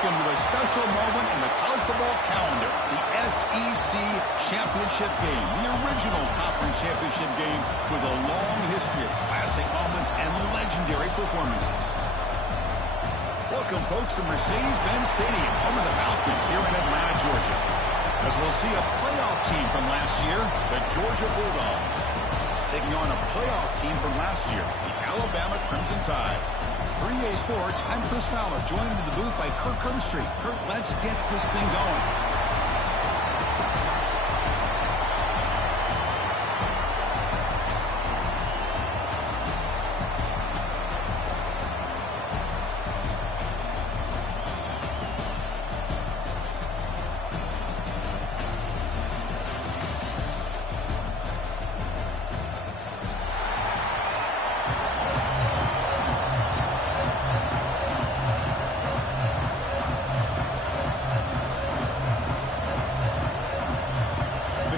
Welcome to a special moment in the college football calendar, the SEC Championship Game, the original conference championship game with a long history of classic moments and legendary performances. Welcome, folks, to Mercedes-Benz Stadium, home of the Falcons here in Atlanta, Georgia. As we'll see a playoff team from last year, the Georgia Bulldogs, taking on a playoff team from last year, the Alabama Crimson Tide. For EA Sports, I'm Chris Fowler, joined in the booth by Kirk Herbstreit. Kirk, let's get this thing going.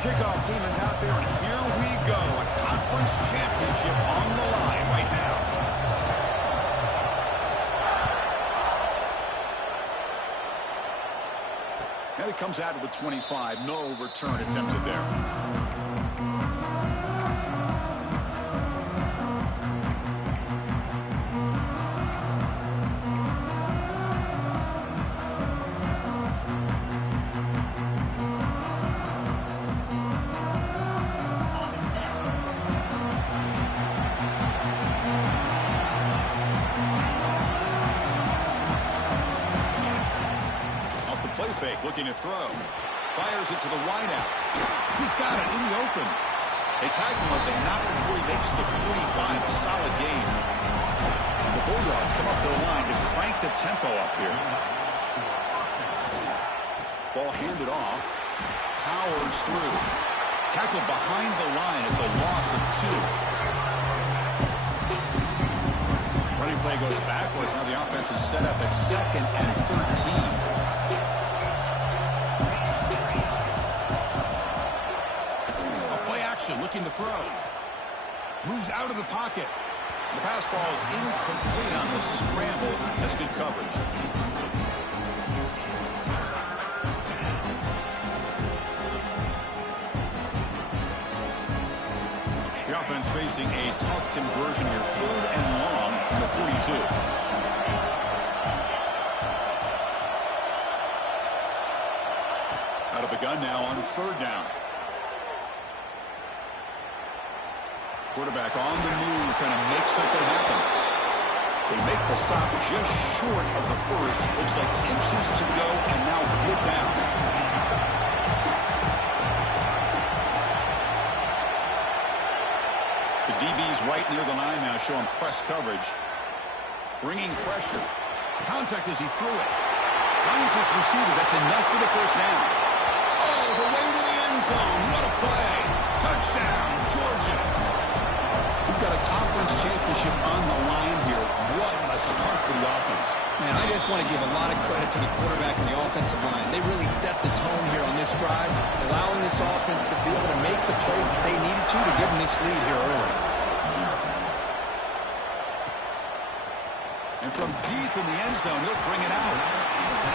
Kickoff team is out there, and here we go. A conference championship on the line right now. And it comes out of the 25. No return attempted there. Looking to throw. Fires it to the wideout. He's got it in the open. They tagged him, but they knocked before he makes the 45. A solid game. The Bulldogs come up to the line to crank the tempo up here. Ball handed off. Powers through. Tackled behind the line. It's a loss of 2. Running play goes backwards. Now the offense is set up at 2nd and 13. Looking to throw. Moves out of the pocket. The pass ball is incomplete on the scramble. That's good coverage. The offense facing a tough conversion here. 3rd and long from the 42. Out of the gun now on 3rd down. Quarterback on the move, trying to make something happen. They make the stop just short of the first. Looks like inches to go, and now 4th down. The DB's right near the line now, showing press coverage. Bringing pressure. Contact as he threw it. Finds his receiver. That's enough for the 1st down. Oh, the way to the end zone. What a play. Touchdown, Georgia. We've got a conference championship on the line here. What a start for the offense. Man, I just want to give a lot of credit to the quarterback and the offensive line. They really set the tone here on this drive, allowing this offense to be able to make the plays that they needed to give them this lead here early. And from deep in the end zone, he'll bring it out.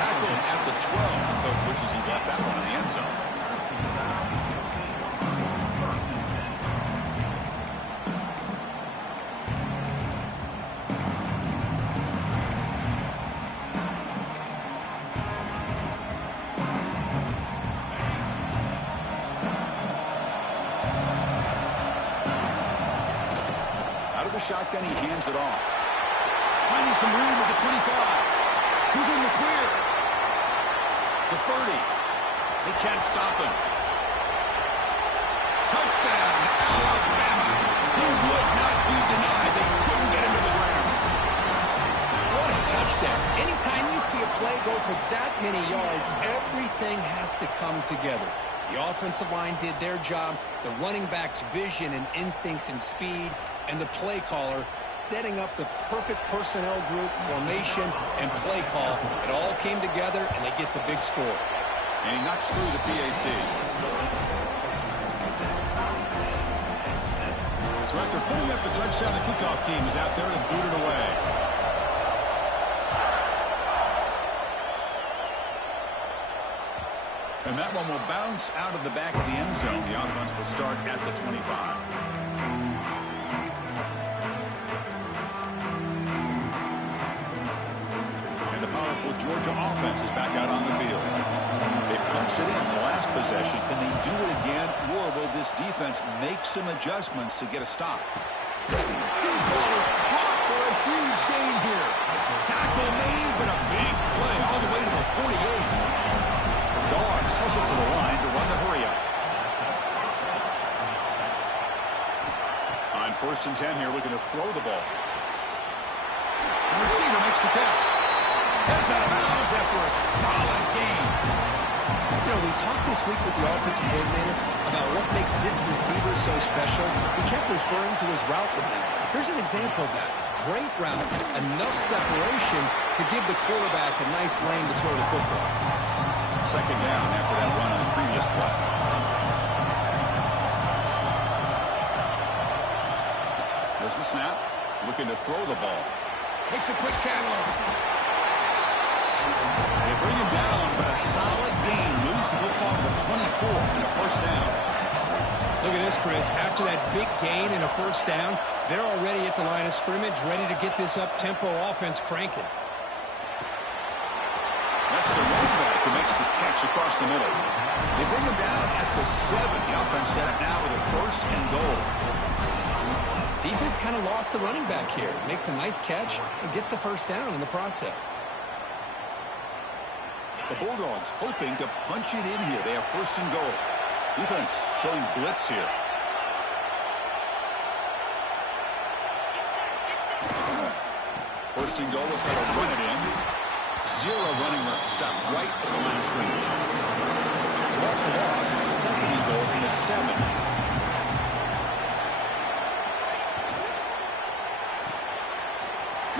Tackled at the 12. The coach wishes he left that one in the end zone. Shotgun, he hands it off. Finding some room at the 25. Who's in the clear? The 30. They can't stop him. Touchdown, Alabama. He would not be denied. They couldn't get him to the ground. What a touchdown. Anytime you see a play go for that many yards, everything has to come together. The offensive line did their job, the running back's vision and instincts and speed, and the play caller setting up the perfect personnel group, formation, and play call. It all came together, and they get the big score. And he knocks through the PAT. So after putting up the touchdown, the kickoff team is out there to boot it away. And that one will bounce out of the back of the end zone. The offense will start at the 25. Georgia offense is back out on the field. They punched it in the last possession. Can they do it again, or will this defense make some adjustments to get a stop? The ball is caught for a huge gain here. Tackle made, but a big play all the way to the 48. Dawgs hustle to the line to run the hurry up. On 1st and 10 here, looking to throw the ball. The receiver makes the catch. Heads out of bounds after a solid game. You know, we talked this week with the offensive coordinator about what makes this receiver so special. He kept referring to his route running. Here's an example of that. Great route, enough separation to give the quarterback a nice lane to throw the football. 2nd down after that run on the previous play. There's the snap. Looking to throw the ball. Makes a quick catch. They bring him down, but a solid gain moves the football to the 24 and a 1st down. Look at this, Chris. After that big gain and a 1st down, they're already at the line of scrimmage, ready to get this up-tempo offense cranking. That's the running back who makes the catch across the middle. They bring him down at the 7. The offense set it now with a 1st and goal. Defense kind of lost the running back here. Makes a nice catch and gets the 1st down in the process. The Bulldogs hoping to punch it in here. They have 1st and goal. Defense showing blitz here. First and goal, they'll try to run it in. 0 running room. Stop right at the line of scrimmage. So off the loss, it's 2nd and goal from the 7.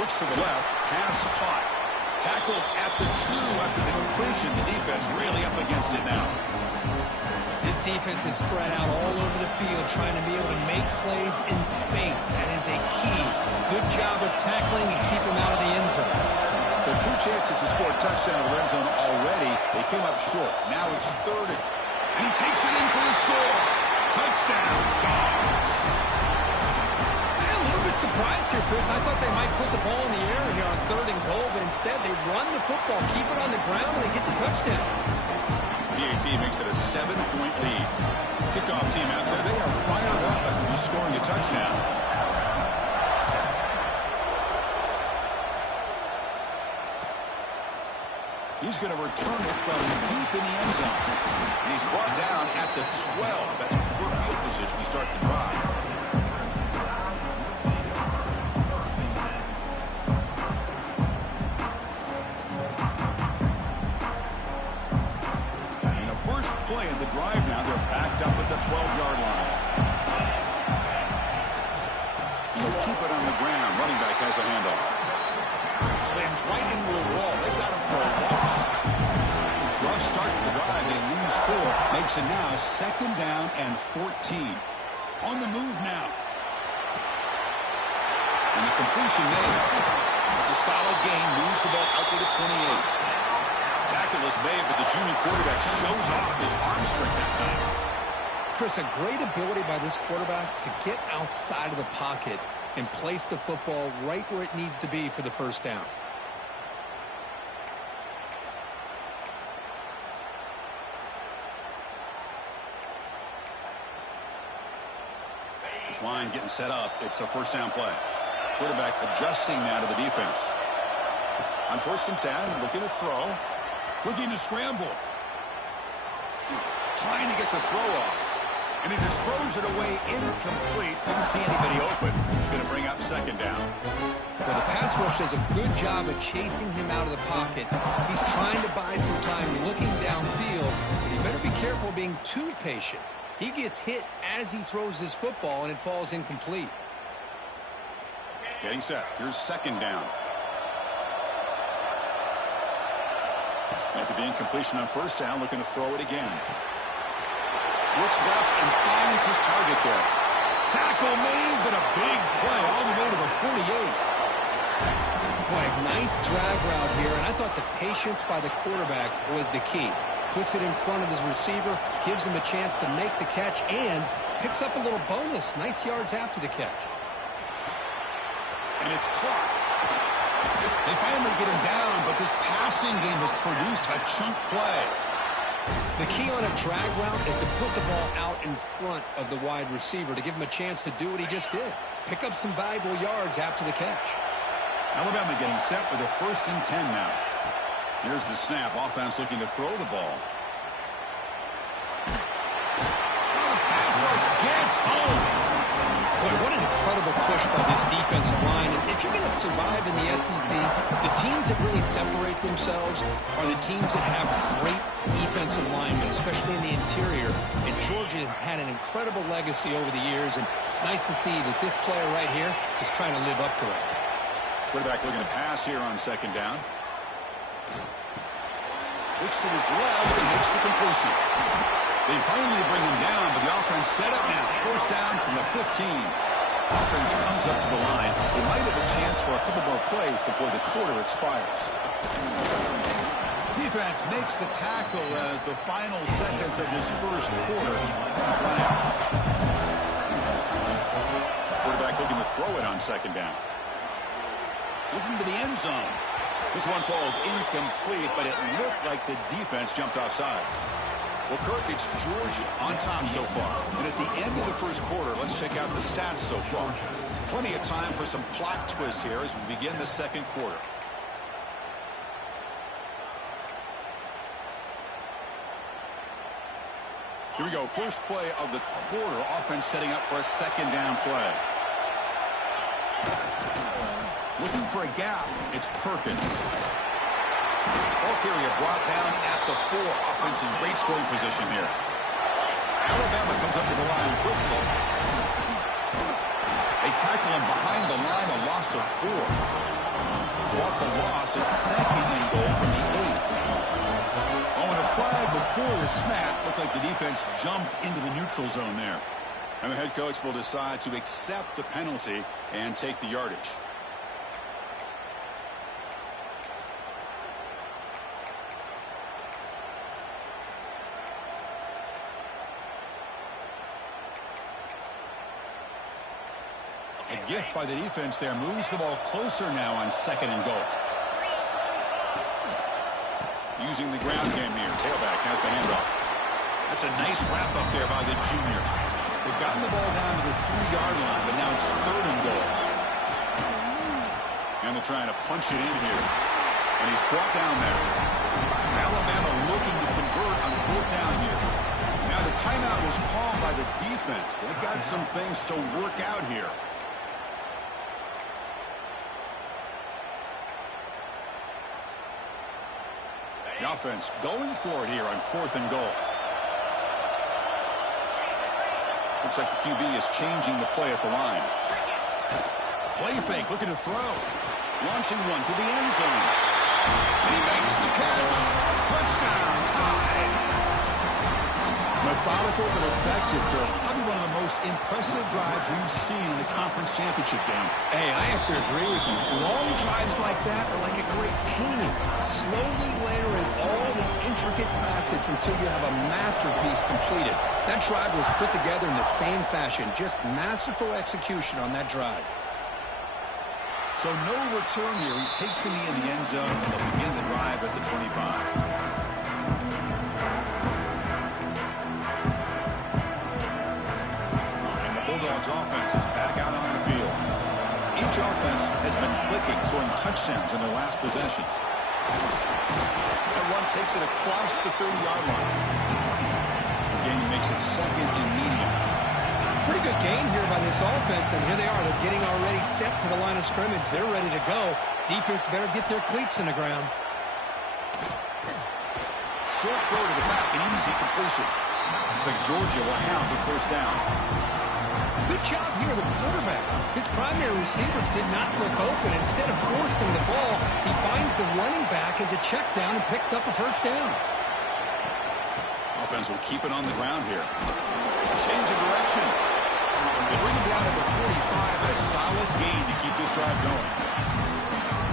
Looks to the left. Pass caught. Tackled at the 2 after the completion. The defense really up against it now. This defense is spread out all over the field, trying to be able to make plays in space. That is a key. Good job of tackling and keep him out of the end zone. So 2 chances to score a touchdown in the red zone already. They came up short. Now it's 3rd. And he takes it in for the score. Touchdown, Dawgs. A little bit surprised here, Chris. I thought they might put the ball in the air here on 3rd and goal, but instead they run the football, keep it on the ground, and they get the touchdown. PAT makes it a 7-point lead. Kickoff team out there, they are fired up after just scoring a touchdown. He's going to return it from deep in the end zone. And he's brought down at the 12. That's poor field position to start the drive. Play in the drive now. They're backed up at the 12-yard line. He'll keep it on the ground. Running back has a handoff. Slams right into a wall. They've got him for a loss. Rough start to the drive. They lose 4. Makes it now 2nd down and 14. On the move now. And the completion made. It's a solid gain. Moves the ball out to the 28. Tackle is made, but the junior quarterback shows off his arm strength that time. Chris, a great ability by this quarterback to get outside of the pocket and place the football right where it needs to be for the 1st down. This line getting set up. It's a 1st down play. Quarterback adjusting now to the defense. On 1st and 10, looking to throw. Looking to scramble. Trying to get the throw off. And he just throws it away incomplete. Didn't see anybody open. He's going to bring up 2nd down. Well, the pass rush does a good job of chasing him out of the pocket. He's trying to buy some time looking downfield, but he better be careful being too patient. He gets hit as he throws this football, and it falls incomplete. Getting set. Here's 2nd down. After the incompletion on 1st down, looking to throw it again. Looks left and finds his target there. Tackle made, but a big play all the way to the 48. Boy, nice drag route here, and I thought the patience by the quarterback was the key. puts it in front of his receiver, gives him a chance to make the catch, and picks up a little bonus. Nice yards after the catch. And it's caught. They finally get him down, but this passing game has produced a chunk play. The key on a drag route is to put the ball out in front of the wide receiver to give him a chance to do what he just did. Pick up some valuable yards after the catch. Alabama getting set for the 1st and 10 now. Here's the snap. Offense looking to throw the ball. The pass rush gets home. Boy, what an incredible push by this defensive line. And if you're going to survive in the SEC, the teams that really separate themselves are the teams that have great defensive linemen, especially in the interior. And Georgia has had an incredible legacy over the years, and it's nice to see that this player right here is trying to live up to that. Quarterback looking to pass here on 2nd down. Looks to his left and makes the completion. They finally bring him down, but the offense set up now. 1st down from the 15. Offense comes up to the line. They might have a chance for a couple more plays before the quarter expires. Defense makes the tackle as the final seconds of this 1st quarter run out. Quarterback looking to throw it on 2nd down. Looking to the end zone. This one falls incomplete, but it looked like the defense jumped off sides. Well, Kirk, it's Georgia on top so far. And at the end of the 1st quarter, let's check out the stats so far. Plenty of time for some plot twists here as we begin the 2nd quarter. Here we go. First play of the quarter. Offense setting up for a 2nd down play. Looking for a gap. It's Perkins. Ball carrier brought down at the 4. Offense in great scoring position here. Alabama comes up to the line quickly. They tackle him behind the line, a loss of 4. So off the loss, it's 2nd and goal from the 8. Oh, and a flag before the snap. Looked like the defense jumped into the neutral zone there. And the head coach will decide to accept the penalty and take the yardage. A gift by the defense there moves the ball closer now on 2nd and goal. Using the ground game here. Tailback has the handoff. That's a nice wrap up there by the junior. They've gotten the ball down to the 3-yard line, but now it's 3rd and goal. And they're trying to punch it in here. And he's brought down there. Alabama looking to convert on 4th down here. Now the timeout was called by the defense. They've got some things to work out here. The offense going for it here on 4th and goal. Looks like the QB is changing the play at the line. Play fake, looking to throw. Launching one to the end zone. And he makes the catch. Touchdown, tied. Methodical but effective, Bill. Probably one of the most impressive drives we've seen in the conference championship game. Hey, I have to agree with you. Long drives like that are like a great painting. Slowly layering all the intricate facets until you have a masterpiece completed. That drive was put together in the same fashion. Just masterful execution on that drive. So no return here. He takes him in the end zone, and they'll begin the drive at the 25. Bulldogs offense is back out on the field. Each offense has been clicking, scoring touchdowns in their last possessions. And one takes it across the 30-yard line. Again, he makes it 2nd and medium. Pretty good gain here by this offense, and here they are. They're getting already set to the line of scrimmage. They're ready to go. Defense better get their cleats in the ground. Short throw to the back, an easy completion. Looks like Georgia will have the 1st down. Good job here, the quarterback. His primary receiver did not look open. Instead of forcing the ball, he finds the running back as a check down and picks up a 1st down. Offense will keep it on the ground here. Change of direction. They bring him down to the 45. A solid gain to keep this drive going.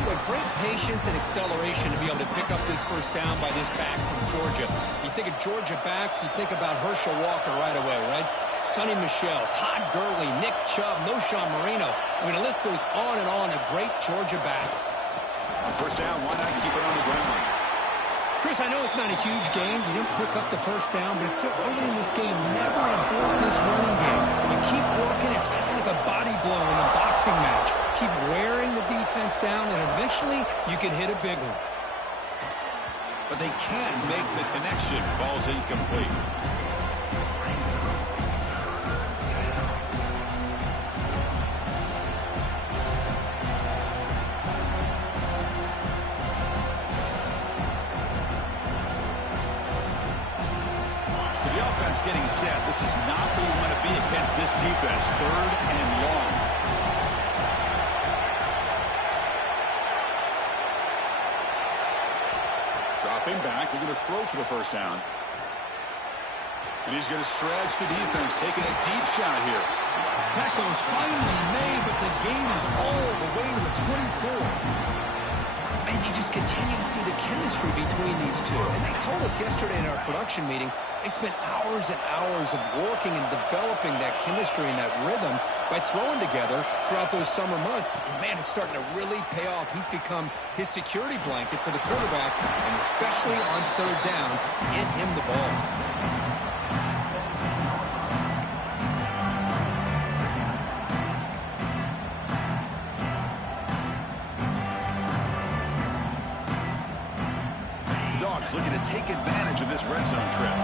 Well, had great patience and acceleration to be able to pick up this first down by this back from Georgia. You think of Georgia backs, you think about Herschel Walker right away, right? Sonny Michel, Todd Gurley, Nick Chubb, Noshawn Marino. I mean, the list goes on and on of great Georgia backs. On first down, why not keep it on the ground? Chris, I know it's not a huge game. You didn't pick up the first down, but it's still early in this game. Never abort this running game. You keep working. It's kind of like a body blow in a boxing match. Keep wearing the defense down, and eventually you can hit a big one. But they can't make the connection. Ball's incomplete. Getting set. This is not where you want to be against this defense. Third and long. Dropping back. Looking to throw for the first down. And he's going to stretch the defense, taking a deep shot here. Tackle is finally made, but the gain is all the way to the 24. And you just continue to see the chemistry between these two. And they told us yesterday in our production meeting, they spent hours and hours of working and developing that chemistry and that rhythm by throwing together throughout those summer months. And, man, it's starting to really pay off. He's become his security blanket for the quarterback, and especially on third down, get him the ball. Dawgs looking to take advantage of this red zone trip.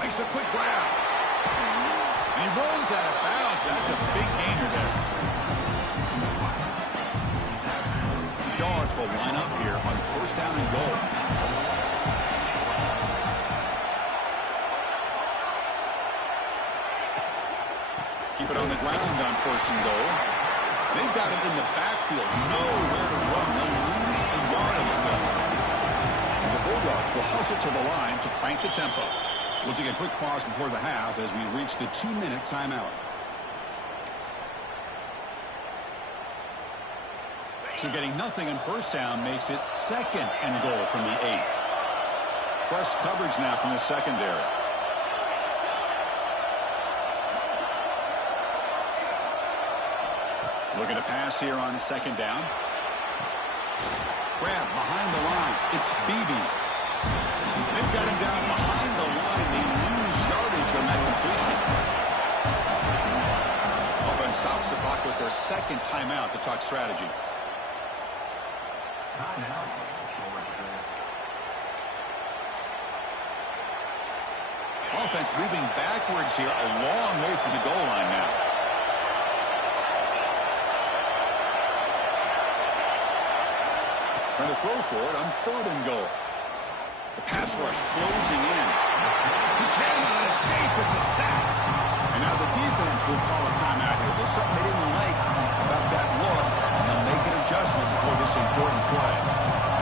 Makes a quick grab. And he runs out of bounds. That's a big gainer there. Dawgs will line up here on first down and goal. Keep it on the ground on first and goal. They've got him in the backfield. Nowhere to run. They'll lose a yard of the ball. And the Bulldogs will hustle to the line to crank the tempo. We'll take a quick pause before the half as we reach the 2-minute timeout. So getting nothing on first down makes it second and goal from the 8. Press coverage now from the secondary. Looking to pass here on second down. Grab behind the line. It's Beebe. They've got him down behind the line. They lose yardage on that completion. Offense stops the clock with their second timeout to talk strategy. Offense moving backwards here a long way from the goal line now. Trying to throw for it on third and goal. The pass rush closing in. He cannot escape. It's a sack. And now the defense will call a timeout here. There's something they didn't like about that look, and they'll make an adjustment for this important play.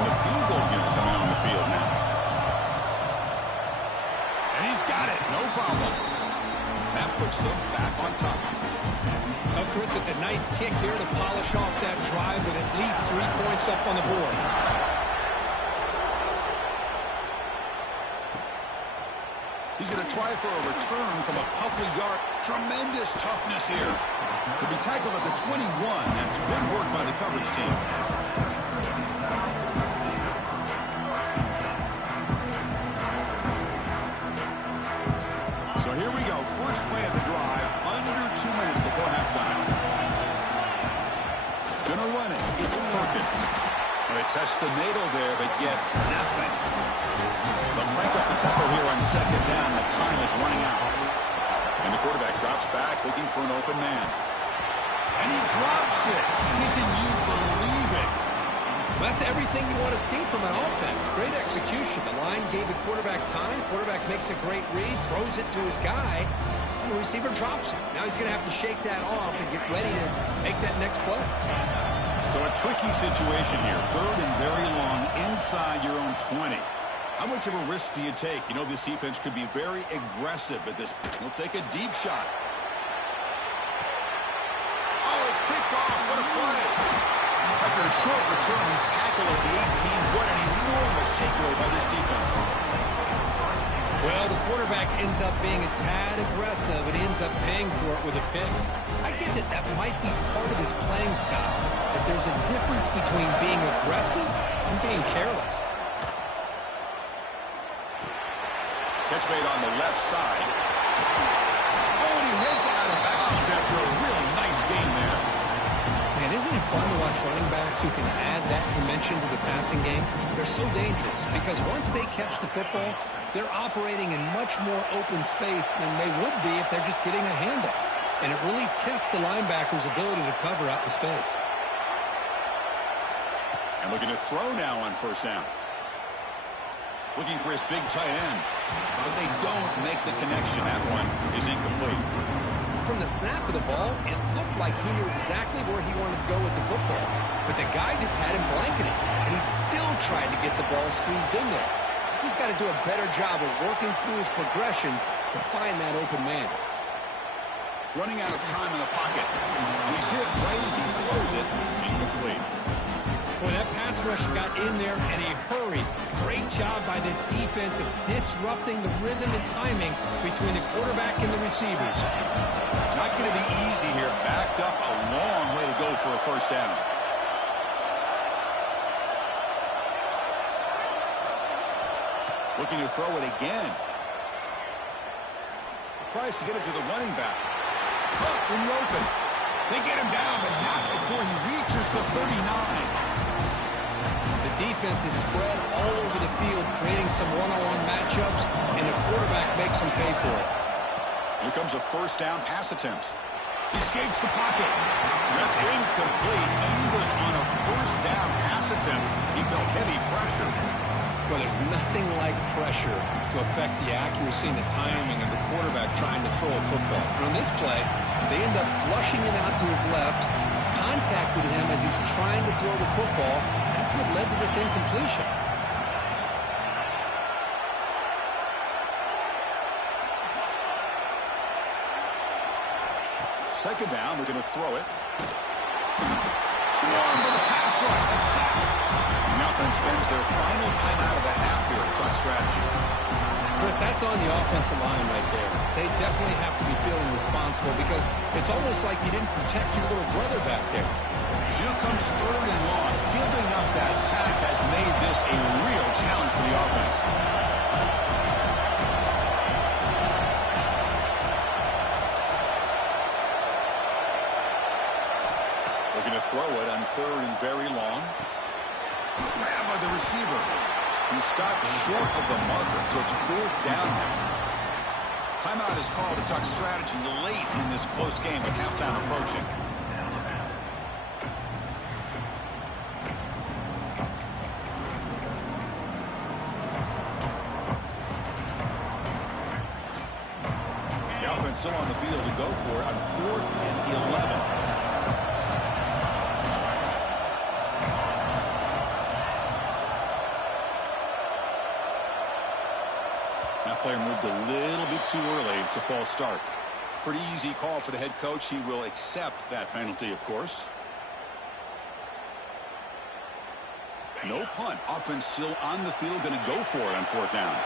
And the field goal unit coming on the field now. And he's got it. No problem. That puts them back on top. Oh, Chris, it's a nice kick here to polish off that drive with at least 3 points up on the board. He's going to try for a return from a couple of yards. Tremendous toughness here. He'll be tackled at the 21. That's good work by the coverage team. So here we go. First play of the drive. Under 2 minutes before halftime. Gonna run it. It's Perkins. They test the middle there, but get nothing. They'll crank up the tempo here on second down. The time is running out. And the quarterback drops back, looking for an open man. And he drops it. Can you believe it? Well, that's everything you want to see from an offense. Great execution. The line gave the quarterback time. Quarterback makes a great read, throws it to his guy, and the receiver drops it. Now he's going to have to shake that off and get ready to make that next play. So a tricky situation here. Third and very long inside your own 20. How much of a risk do you take? You know, this defense could be very aggressive at this. He'll take a deep shot. Oh, it's picked off. What a play. After a short return, he's tackled at the 18. What an enormous takeaway by this defense. Well, the quarterback ends up being a tad aggressive and ends up paying for it with a pick. I get that that might be part of his playing style, but there's a difference between being aggressive and being careless. Catch made on the left side. Oh, and he heads out of bounds after a really nice game there. Man, isn't it fun to watch running backs who can add that dimension to the passing game? They're so dangerous because once they catch the football, they're operating in much more open space than they would be if they're just getting a handoff. And it really tests the linebacker's ability to cover out in space. And looking to throw now on first down. Looking for his big tight end. But they don't make the connection. That one is incomplete. From the snap of the ball, it looked like he knew exactly where he wanted to go with the football. But the guy just had him blanketed, and he still tried to get the ball squeezed in there. He's got to do a better job of working through his progressions to find that open man. Running out of time in the pocket. He's hit right as he throws it. Incomplete. Boy, that pass rush got in there in a hurry. Great job by this defense of disrupting the rhythm and timing between the quarterback and the receivers. Not going to be easy here. Backed up a long way to go for a first down. Looking to throw it again. Tries to get it to the running back. In the open. They get him down, but not before he reaches the 39. The defense is spread all over the field, creating some one-on-one matchups, and the quarterback makes them pay for it. Here comes a first down pass attempt. He escapes the pocket. That's incomplete. Even on a first down pass attempt, he felt heavy pressure. Well, there's nothing like pressure to affect the accuracy and the timing of the quarterback trying to throw a football. And on this play, they end up flushing it out to his left, contacted him as he's trying to throw the football. That's what led to this incompletion. Second down, we're going to throw it. Swarm with a pass rush, a sack. The offense spends their final timeout of the half here at Tuck Strategy. Chris, that's on the offensive line right there. They definitely have to be feeling responsible because it's almost like you didn't protect your little brother back there. So here comes third and long. Giving up that sack has made this a real challenge for the offense. Looking to throw it on third and very long. Grab by the receiver. He stopped short of the marker, so it's fourth down now. Timeout is called to Tuck Strategy late in this close game with halftime approaching. The offense still on the field to go for it on 4th and 11. Player moved a little bit too early. It's a false start. Pretty easy call for the head coach. He will accept that penalty, of course. No punt. Offense still on the field, going to go for it on 4th down.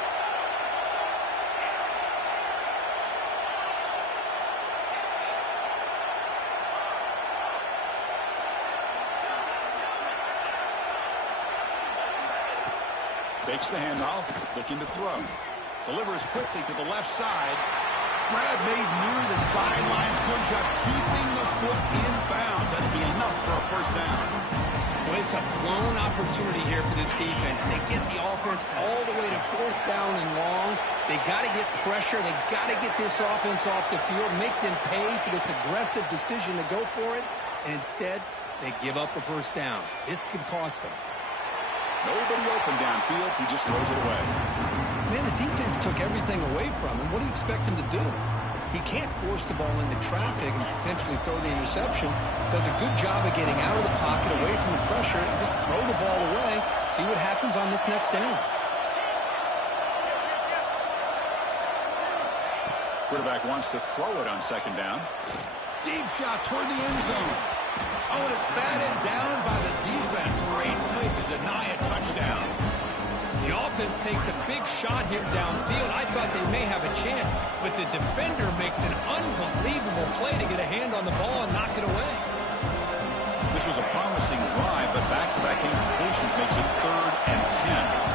Takes the handoff, looking to throw. Delivers quickly to the left side. Grab made near the sidelines. Good job keeping the foot in bounds. That'd be enough for a first down. Well, it's a blown opportunity here for this defense. They get the offense all the way to 4th down and long. They got to get pressure. They got to get this offense off the field, make them pay for this aggressive decision to go for it. And instead, they give up the first down. This could cost them. Nobody open downfield. He just throws it away. Man, the defense took everything away from him. What do you expect him to do? He can't force the ball into traffic and potentially throw the interception. Does a good job of getting out of the pocket, away from the pressure, and just throw the ball away. See what happens on this next down. Quarterback wants to throw it on second down. Deep shot toward the end zone. Oh, and it's batted down by the defense. Great play to deny a touchdown. The offense takes a big shot here downfield. I thought they may have a chance, but the defender makes an unbelievable play to get a hand on the ball and knock it away. This was a promising drive, but back-to-back incompletions makes it 3rd and 10.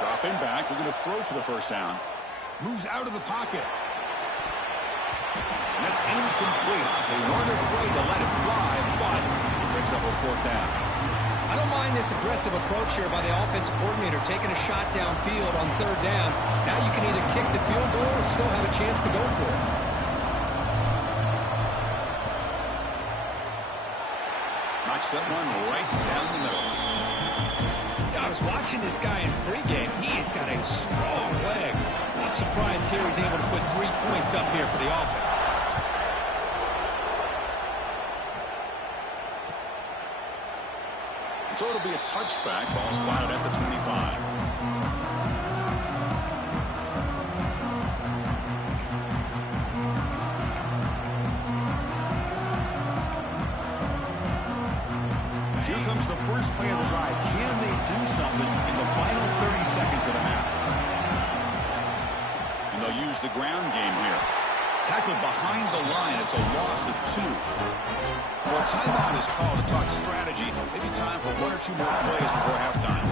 Dropping back, we're going to throw for the first down. Moves out of the pocket. And that's incomplete. They weren't afraid to let it fly, but it brings up a 4th down. I don't mind this aggressive approach here by the offensive coordinator, taking a shot downfield on 3rd down. Now you can either kick the field goal or still have a chance to go for it. Knocks that one right down the middle. I was watching this guy in pregame. He's got a strong leg. Not surprised here he's able to put 3 points up here for the offense. So it'll be a touchback. Ball spotted at the 25. Here comes the first play of the drive. Can they do something in the final 30 seconds of the half? And they'll use the ground game here. Tackled behind the line. It's a loss of 2. So a timeout is called to talk strategy. Maybe time for 1 or 2 more plays before halftime.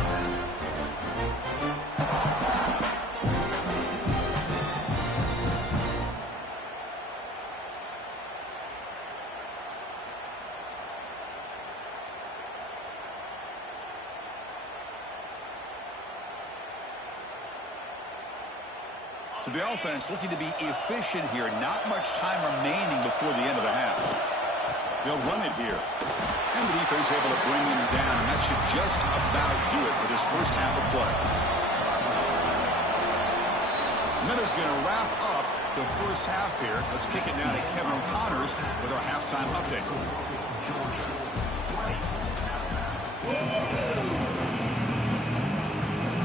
So the offense looking to be efficient here. Not much time remaining before the end of the half. They'll run it here. And the defense able to bring him down. And that should just about do it for this first half of play. Miller's going to wrap up the first half here. Let's kick it now to Kevin Connors with our halftime update.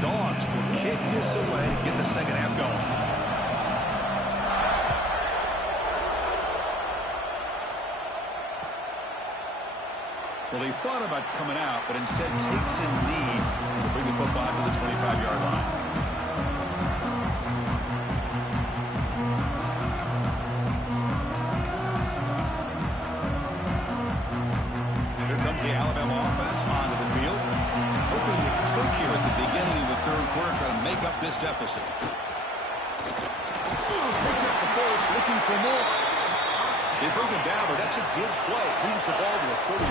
Dawgs will kick this away to get the second half going. Well, he thought about coming out, but instead takes a knee to bring the football to the 25-yard line. Here comes the Alabama offense onto the field. Hoping to click here at the beginning of the 3rd quarter, try to make up this deficit. Picks up the force, looking for more. They bring him down, but that's a good play. Moves the ball to the 49.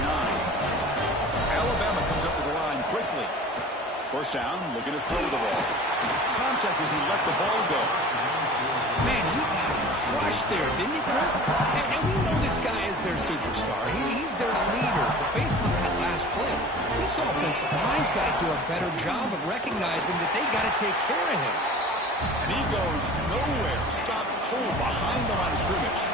Alabama comes up with the line quickly. First down, looking to throw the ball. Contact as he let the ball go. Man, he got crushed there, didn't he, Chris? And we know this guy is their superstar. He's their leader. Based on that last play, this offensive line's got to do a better job of recognizing that they got to take care of him. And he goes nowhere. Stopped cold behind the line of scrimmage.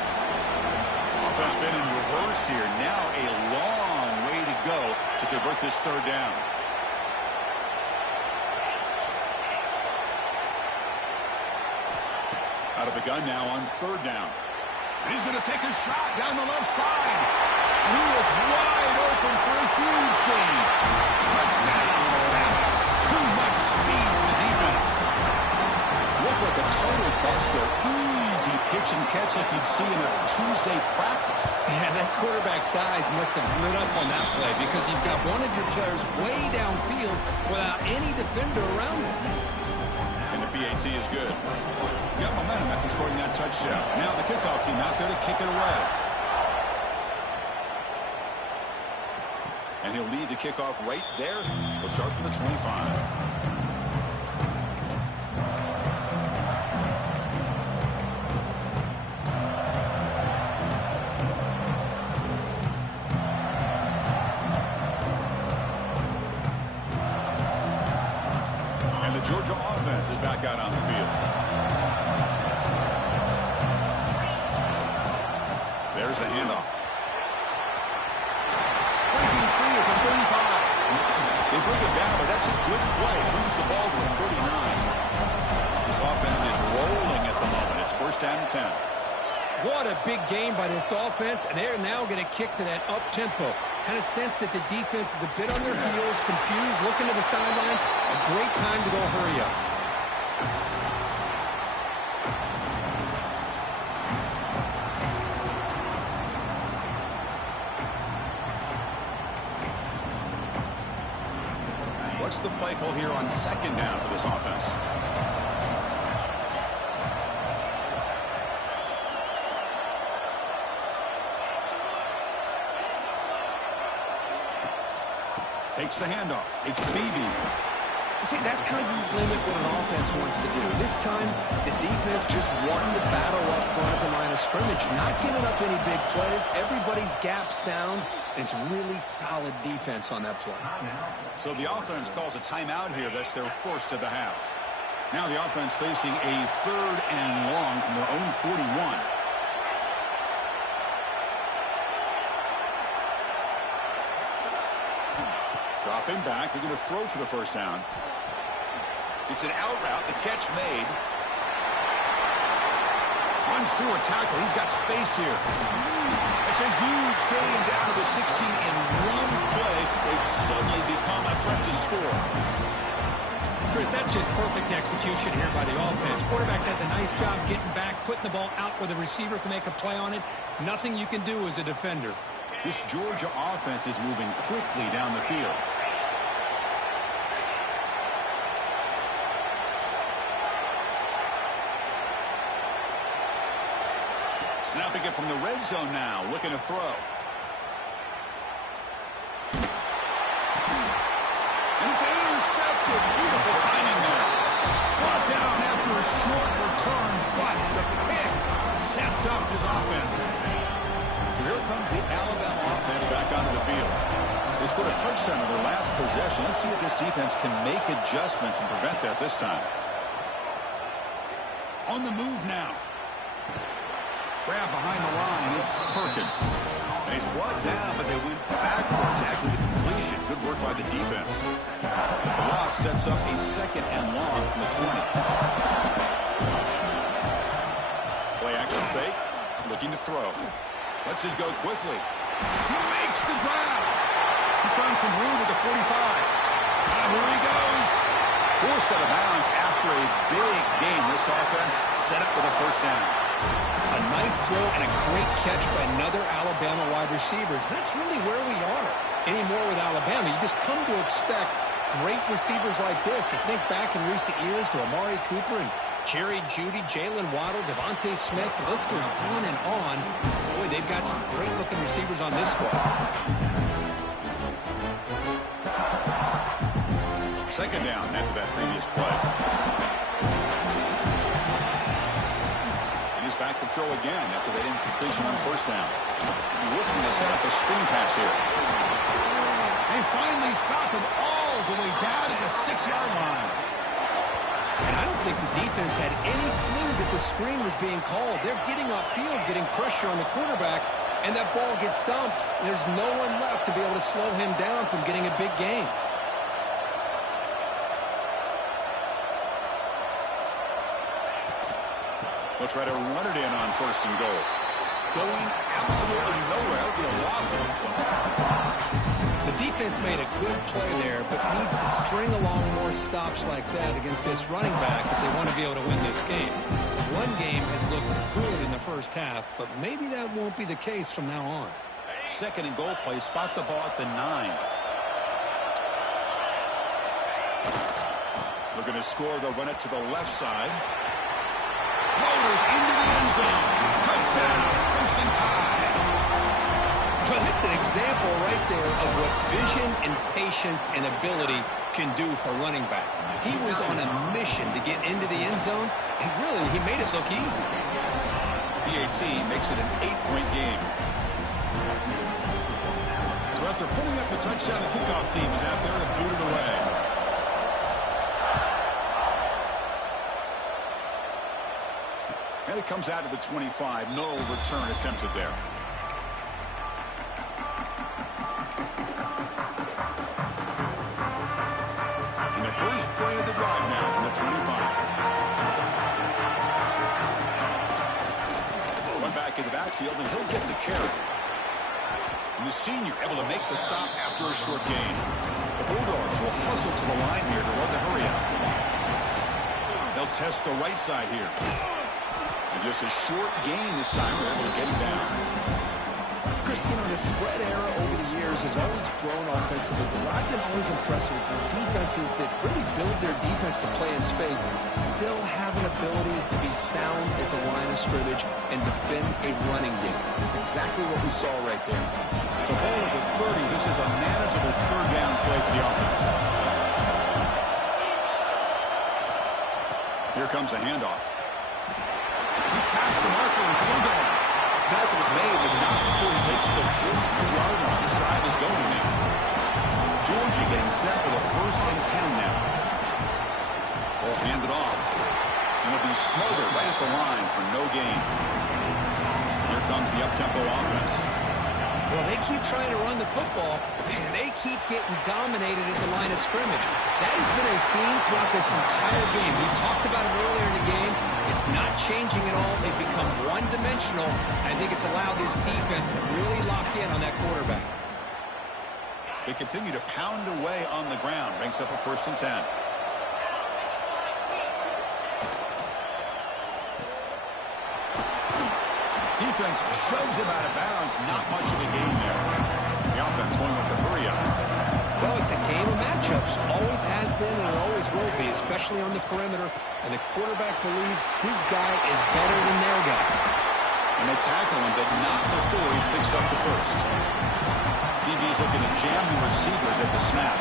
Offense been in reverse here. Now a long way to go to convert this 3rd down. Out of the gun now on 3rd down. And he's going to take a shot down the left side. And he is wide open for a huge gain. Touchdown. Too much speed for the defense. Looked like a total bust there. Easy pitch and catch like you'd see in a Tuesday practice. Yeah, that quarterback's eyes must have lit up on that play because you've got one of your players way downfield without any defender around him. And the PAT is good. Got momentum after scoring that touchdown. Now the kickoff team out there to kick it away. And he'll lead the kickoff right there. He'll start from the 25. Georgia offense is back out on the field. There's the handoff. Breaking free at the 35. They bring it down, but that's It's a good play. Moves the ball to a 39. This offense is rolling at the moment. It's first down and 10. What a big game by this offense, and they're now going to kick to that up-tempo. Kind of sense that the defense is a bit on their heels, confused, looking to the sidelines. A great time to go hurry up. What's the play call here on second down for this offense? Takes the handoff. It's Beebe. See, that's how you limit what an offense wants to do. This time, the defense just wanting to battle up front at the line of scrimmage, not giving up any big plays. Everybody's gap sound. It's really solid defense on that play. So the offense calls a timeout here. That's their first of the half. Now the offense facing a third and long from their own 41. Dropping back. They're going to throw for the first down. It's an out route. The catch made. Runs through a tackle. He's got space here. It's a huge gain down to the 16 in one play. They've suddenly become a threat to score. Chris, that's just perfect execution here by the offense. Quarterback does a nice job getting back, putting the ball out where the receiver can make a play on it. Nothing you can do as a defender. This Georgia offense is moving quickly down the field. Snapping it from the red zone now, looking to throw. And it's intercepted. Beautiful timing there. Brought down after a short return, but the pick sets up his offense. So here comes the Alabama offense back onto the field. They scored a touchdown on their last possession. Let's see if this defense can make adjustments and prevent that this time. On the move now. Grab behind the line. It's Perkins. And he's brought down, but they went backwards after the completion. Good work by the defense. The loss sets up a second and long from the 20. Play action fake. Looking to throw. Lets it go quickly. He makes the grab. He's found some room at the 45. Here he goes. Forced out of bounds after a big game. This offense set up with a first down. A nice throw and a great catch by another Alabama wide receivers. That's really where we are anymore with Alabama. You just come to expect great receivers like this. You think back in recent years to Amari Cooper and Jerry Jeudy, Jalen Waddle, Devontae Smith. The list goes on and on. Boy, they've got some great-looking receivers on this squad. Second down after that previous play. He's back to throw again after that incompletion on first down. Looking to set up a screen pass here. They finally stop him all the way down at the 6-yard line. And I don't think the defense had any clue that the screen was being called. They're getting upfield, getting pressure on the quarterback, and that ball gets dumped. There's no one left to be able to slow him down from getting a big gain. They'll try to run it in on first and goal. Going absolutely nowhere. That would be a loss of a play. The defense made a good play there, but needs to string along more stops like that against this running back if they want to be able to win this game. One game has looked good in the first half, but maybe that won't be the case from now on. Second and goal play. Spot the ball at the 9. Looking to score. They'll run it to the left side. Loaders into the end zone. Touchdown, Crimson Tide. Well, that's an example right there of what vision and patience and ability can do for a running back. He was on a mission to get into the end zone, and really, he made it look easy. PAT makes it an 8-point game. So after putting up a touchdown, the kickoff team is out there to boot it away. And it comes out to the 25. No return attempted there. drive now from the 25. One back in the backfield, and he'll get the carry. And the senior able to make the stop after a short gain. The Bulldogs will hustle to the line here to run the hurry out. They'll test the right side here. And just a short gain this time. They're able to get him down. Chris, you know, the spread era over the years has always grown offensively, but what I've been always impressed with defenses that really build their defense to play in space still have an ability to be sound at the line of scrimmage and defend a running game. That's exactly what we saw right there. So ball at the 30. This is a manageable third down play for the offense. Here comes a handoff. He's past the marker and still going. Tackle is made, but not before he makes the 43-yard line. This drive is going now. Georgia getting set for the 1st and 10 now. They'll hand it off. And it'll be smothered right at the line for no gain. Here comes the up-tempo offense. Well, they keep trying to run the football, and they keep getting dominated at the line of scrimmage. That has been a theme throughout this entire game. We've talked about it earlier in the game. It's not changing at all. They've become one-dimensional. I think it's allowed this defense to really lock in on that quarterback. They continue to pound away on the ground. Ranks up a 1st and 10. Defense shoves him out of bounds. Not much of a gain there. The offense going with the hurry up. Well, it's a game of matchups. Always has been and it always will be, especially on the perimeter. And the quarterback believes his guy is better than their guy. And they tackle him, but not before he picks up the first. DB's looking to jam the receivers at the snap.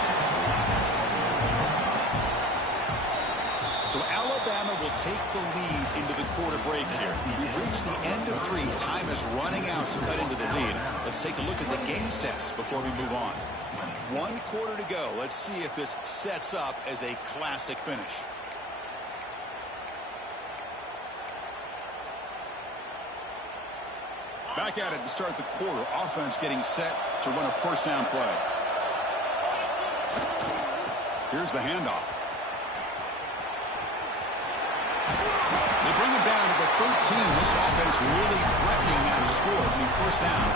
So Alabama will take the lead into the quarter break here. We've reached the end of 3. Time is running out to cut into the lead. Let's take a look at the game sets before we move on. 1 quarter to go. Let's see if this sets up as a classic finish. Back at it to start the quarter. Offense getting set to run a 1st down play. Here's the handoff. They bring him down to the 13. This offense really threatening now to score. It'll be 1st down.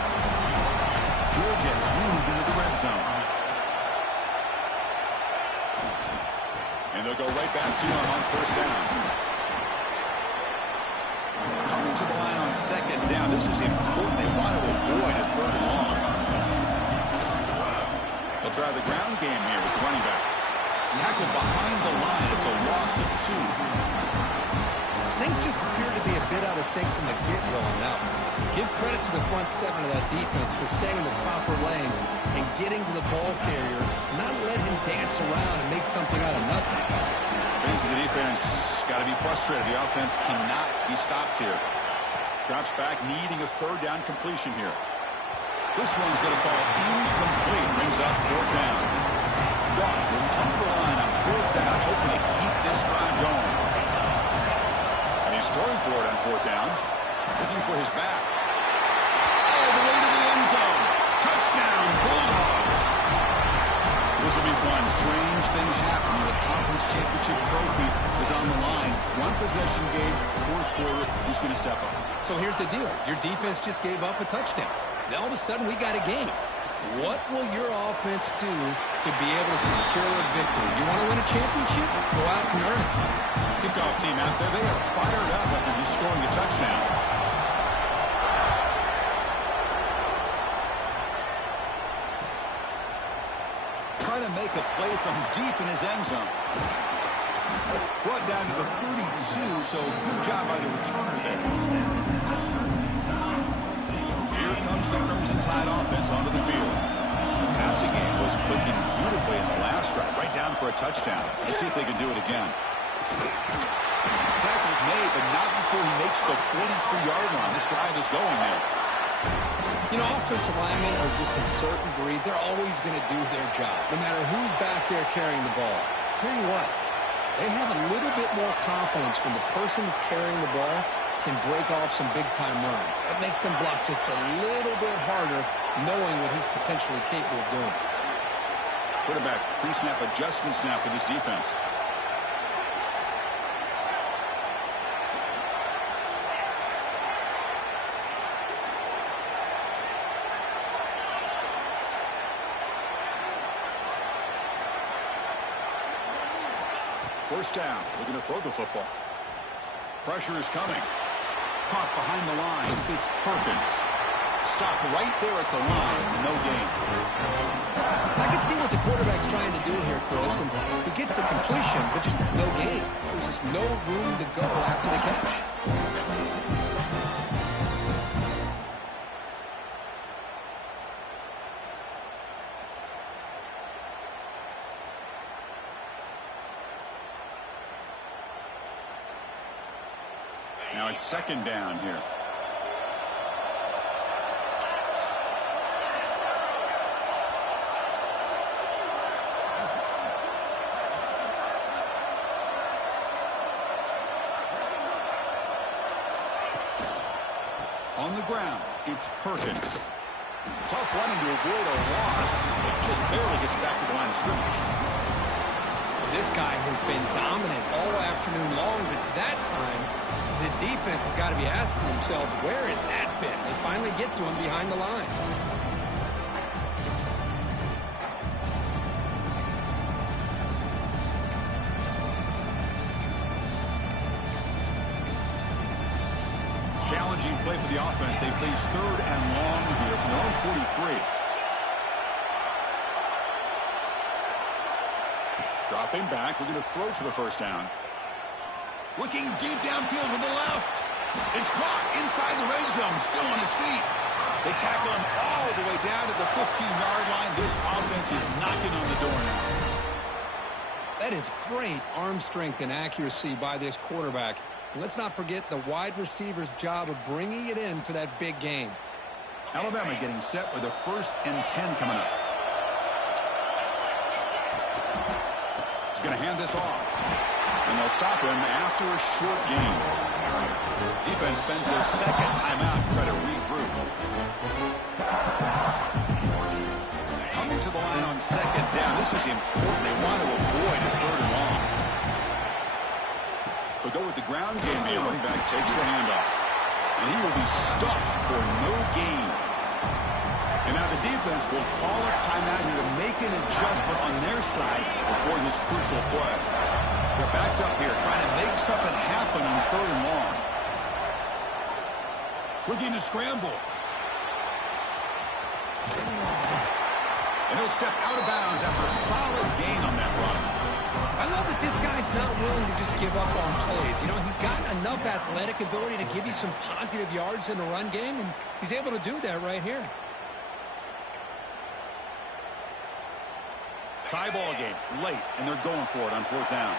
Georgia has moved into the red zone. And they'll go right back to him on 1st down. Coming to the line on 2nd down. This is important. They want to avoid a 3rd and long. They'll try the ground game here with the running back. Tackle behind the line. It's a loss of 2. Things just appear to be a bit out of sync from the get-go on that one. Give credit to the front 7 of that defense for staying in the proper lanes and getting to the ball carrier, not let him dance around and make something out of nothing. Fans of the defense got to be frustrated. The offense cannot be stopped here. Drops back, needing a 3rd down completion here. This one's going to fall incomplete. Brings up 4th down. Dawgs will come to the line on 4th down, hoping to keep this drive going. And he's throwing for it on 4th down. Looking for his back. All the way to the end zone. Touchdown, Bulldogs. This will be fun. Strange things happen. The conference championship trophy is on the line. 1 possession game, 4th quarter. Who's going to step up? So here's the deal. Your defense just gave up a touchdown. Now all of a sudden we got a game. What will your offense do to be able to secure a victory? You want to win a championship? Go out and earn it. Kickoff team out there. They are fired up after just scoring a touchdown. Trying to make a play from deep in his end zone. Brought down to the 32, so good job by the returner there. Here comes the Crimson Tide offense onto the field. The passing game was clicking beautifully in the last drive, right down for a touchdown. Let's see if they can do it again. Tackle's made, but not before he makes the 43-yard line. This drive is going now. You know, offensive linemen are just a certain breed. They're always going to do their job, no matter who's back there carrying the ball. I'll tell you what, they have a little bit more confidence when the person that's carrying the ball can break off some big-time runs. That makes them block just a little bit harder, knowing what he's potentially capable of doing. Quarterback pre-snap adjustments now for this defense. First down. Looking to throw the football. Pressure is coming. Caught behind the line. It's Perkins. Stopped right there at the line. No gain. I can see what the quarterback's trying to do here, Chris, and he gets the completion, but just no gain. There's just no room to go after the catch. Now it's second down here. On the ground, it's Perkins. Tough running to avoid a loss, but just barely gets back to the line of scrimmage. This guy has been dominant all afternoon long, but that time, the defense has got to be asking themselves, where has that been? They finally get to him behind the line. Challenging play for the offense. They face third and long here from their own 43. Dropping back. We're going to throw for the first down. Looking deep downfield with the left. It's caught inside the red zone. Still on his feet. They tackle him all the way down to the 15-yard line. This offense is knocking on the door now. That is great arm strength and accuracy by this quarterback. And let's not forget the wide receiver's job of bringing it in for that big game. Alabama getting set with a 1st and 10 coming up. He's going to hand this off. And they'll stop him after a short gain. Defense spends their second timeout to try to regroup. Coming to the line on second down. This is important. They want to avoid a third and long. They'll go with the ground game. The running back takes the handoff. And he will be stuffed for no gain. And now the defense will call a timeout here to make an adjustment on their side before this crucial play. They're backed up here trying to make something happen on third and long. Looking to scramble. And he'll step out of bounds after a solid gain on that run. I love that this guy's not willing to just give up on plays. You know, he's got enough athletic ability to give you some positive yards in the run game, and he's able to do that right here. Tie ball game late, and they're going for it on 4th down.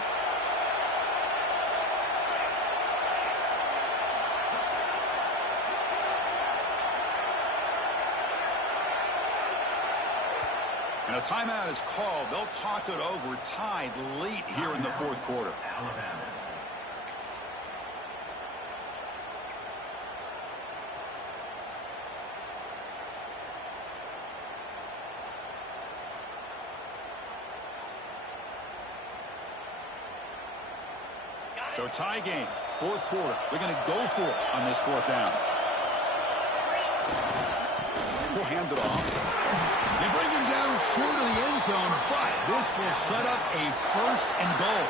And a timeout is called. They'll talk it over, tied late here in the 4th quarter. So tie game, 4th quarter. They're going to go for it on this 4th down. He'll hand it off. They bring him down short of the end zone, but this will set up a 1st and goal.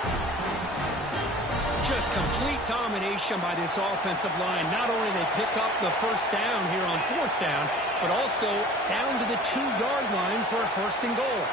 Just complete domination by this offensive line. Not only they pick up the 1st down here on 4th down, but also down to the 2-yard line for a 1st and goal.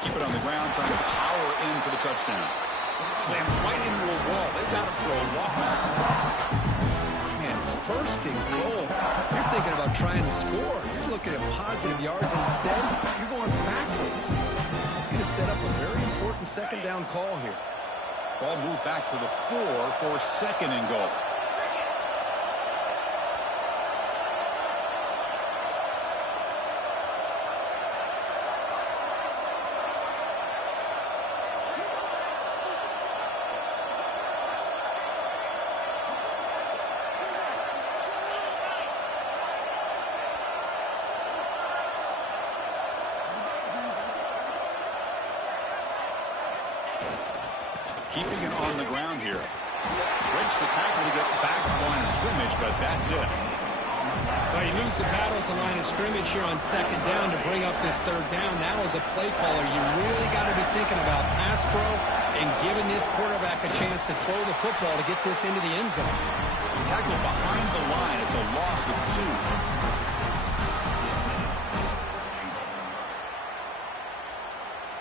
Keep it on the ground, trying to power in for the touchdown. Slams right into a wall. They've got him for a loss. Man, it's 1st and goal. You're thinking about trying to score. You're looking at positive yards, and instead, you're going backwards. It's going to set up a very important 2nd down call here. Ball moved back to the 4 for 2nd and goal. keeping it on the ground here. Breaks the tackle to get back to the line of scrimmage, but that's it. Well, you lose the battle to line of scrimmage here on second down to bring up this third down. Now, as a play caller, you really got to be thinking about pass pro and giving this quarterback a chance to throw the football to get this into the end zone. Tackle behind the line. It's a loss of 2.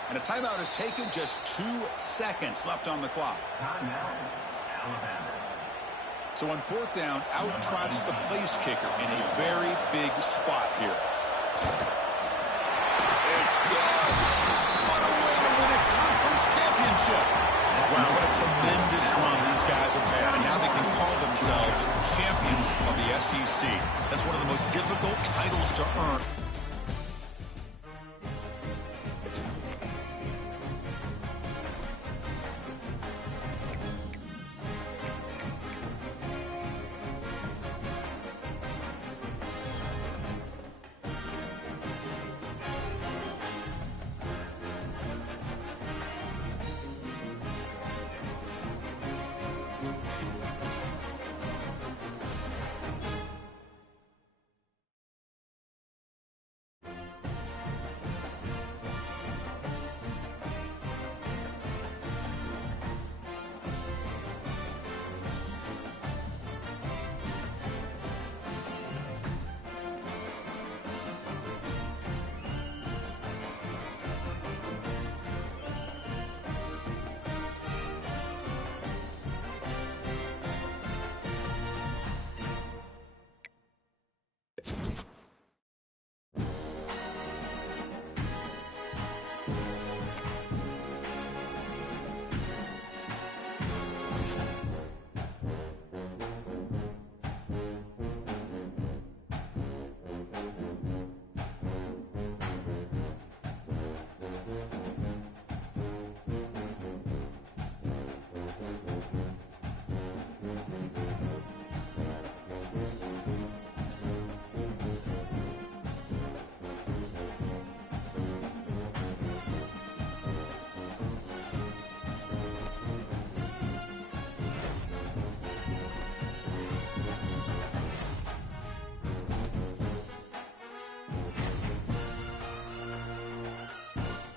And a timeout is taken. Just 2 seconds left on the clock. Timeout, Alabama. So on 4th down, out trots the place kicker in a very big spot here. It's good! What a way to win a conference championship! Wow, what a tremendous run these guys have had, and now they can call themselves champions of the SEC. That's one of the most difficult titles to earn.